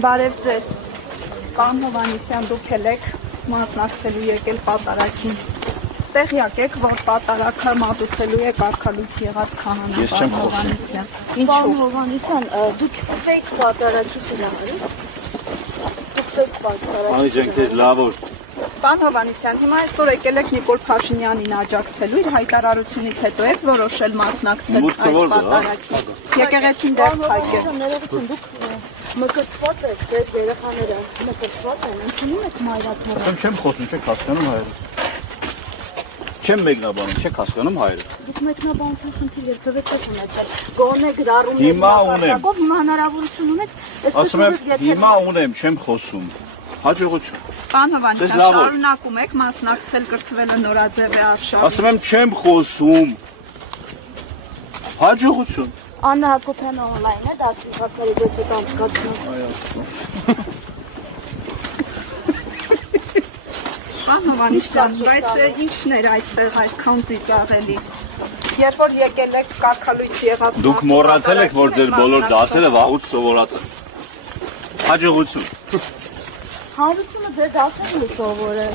Բարև ձեզ, պարոն Հովհաննիսյան, դուք եք մասնակցելու եկել պատարագին։ Տեղյակ եք, որ պատարագը մատուցելու է կարգալույց եղած քահանա պարոն Հովհաննիսյան։ Պարոն Հովհաննիսյան, դուք fake պատարագի սրահարի։ Դուք fake պատարագի։ Անիջենք դες լավ որ։ Պարոն Հովհաննիսյան, հիմա այսօր եկել եք Նիկոլ Փաշինյանին աջակցելու, իր հայտարարությունից հետո եք որոշել մասնակցել այս պատարագին։ Եկեղեցին դեռ փակ է։ Ներողություն, դուք մկրտված եք, ձեր երեխաները մկրտված են, ընդունում եք մայրաթորը։ Չեմ խոսում, չեք հասկանում հայերը։ Չեմ մեկնաբանում, չեք հասկանում հայերը։ Դուք մեկնաբանության խնդիր երբևէ չեք ունեցել։ Գոնե գրառում եք Հիմա ունեմ։ հիմա հնարավորություն ունեք, Ասում եմ, հիմա ունեմ, չեմ խոսում։ Հաջողություն։ Պարոն Հովհաննիսյան, շարունակում եք մասնակցել կրթվելը նորաձև է արշավ։ Ասում եմ, չեմ խոսում։ Հաջողություն։ Աննա Հակոբյանը օնլայն է, դասընթացների դες եք անցկացնում։ Պարոն Հովհաննիսյան, բայց ի՞նչն էր այստեղ այդքան ծիծաղելի։ Երբ որ եկել եք կարգալույց եղած Դուք մոռացել եք, որ ձեր բոլոր դասերը վաղուց սովորացել։ Հաջողություն։ Հանրությունը ձեր դասերն է սովորել։